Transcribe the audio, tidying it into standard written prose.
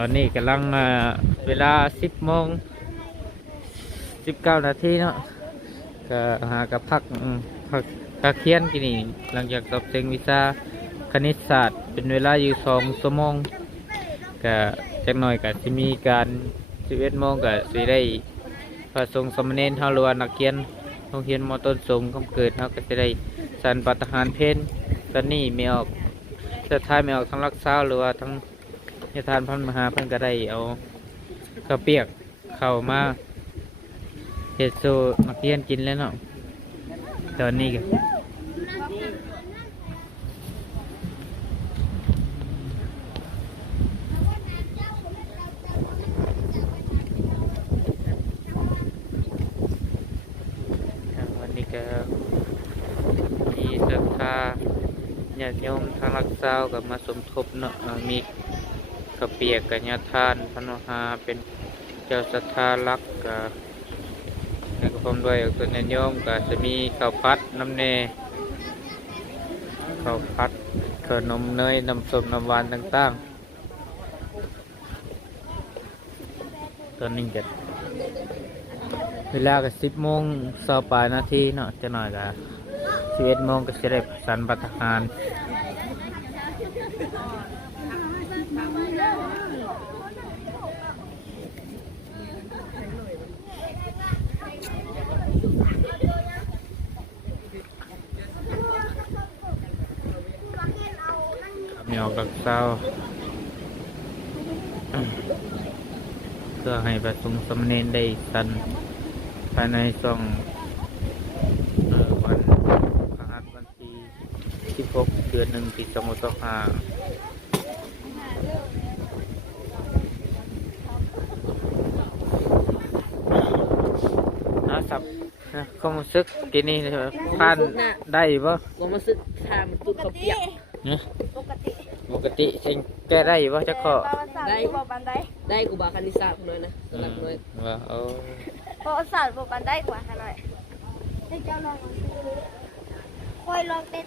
ตอนนี้กำลังเวลา10 โมง 19 นาทีเนาะก็หากับพักเที่ยงกินนี่หลังจากสอบเซ็งวิชาคณิตศาสตร์เป็นเวลาอยู่2 ชั่วโมงก็จักหน่อยก็จะมีการ11 โมงก็สิได้พระสงฆ์สามเณรเฮาหรือว่านักเรียนโรงเรียนมต้นสงฆ์กำเกิดเฮาก็จะได้สันปัตหารเพลตอนนี้ไม่ออกสุดท้ายไม่ออกทั้งรักษาหรือว่าทั้งนิทานพันมหาเพิ่นก็ได้เอาข้าวเปียกเข้ามาเฮ็ดสู่นักเรียนกินแล้วเนาะตอนนี้ก็วันนี้ก็มีศรัทธาญาติโยมทางรักษากับมาสมทบเนาะมีข้าวเปียกกับญาติทานพันมหาเป็นเจ้าศรัทธารักกับในกระผมด้วยส่วนญาติโยมก็จะมีข้าวพัดน้ำเนยข้าวพัดขนมเนยน้ำส้มน้ำหวานต่างๆตอนนี้ก็เวลาก็10 โมง 20 นาทีเนาะจะหน่อยก็11 โมงก็จะได้สันปัตหารมีออกดักเศร้าเพื่อให้ประสงค์สามเณรได้สันภายในวันพฤหัสวันที่16 เดือน 1 ปี 2525นะครับความรู้สึกกินนี่ผ่านได้ปะความรู้สึกชามันตุดเขาเปียก เนี่ย ปกติ ปกติเองแก้ได้ปะจะขอ ได้บ่ปันได้ ได้กูบาคณิตศาสตร์น้อยนะสลักน้อย ว่าเอา เพราะศาสตร์บ่ปันได้กว่าหน่อยให้เจ้าลองค่อยลองเต้น